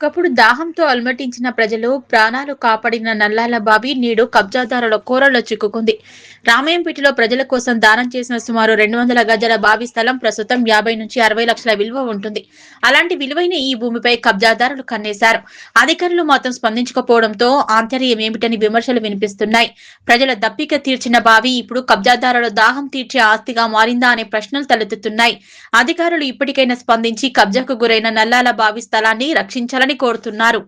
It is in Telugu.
ఒకప్పుడు దాహంతో అలమటించిన ప్రజలు ప్రాణాలు కాపాడిన నల్లాల బావి నేడు కబ్జాదారుల కోరల్లో చిక్కుకుంది. రామాయంపేటలో ప్రజల కోసం దానం చేసిన సుమారు 200 గజాల బావి స్థలం ప్రస్తుతం 50 నుంచి 60 లక్షల విలువ ఉంటుంది. అలాంటి విలువైన ఈ భూమిపై కబ్జాదారులు కన్నేశారు. అధికారులు మాత్రం స్పందించకపోవడంతో ఆంతర్యం ఏమిటని విమర్శలు వినిపిస్తున్నాయి. ప్రజల దప్పిక తీర్చిన బావి ఇప్పుడు కబ్జాదారుల దాహం తీర్చే ఆస్తిగా మారిందా అనే ప్రశ్నలు తలెత్తుతున్నాయి. అధికారులు ఇప్పటికైనా స్పందించి కబ్జాకు గురైన నల్లాల బావి స్థలాన్ని రక్షించాలని కోరుతున్నారు.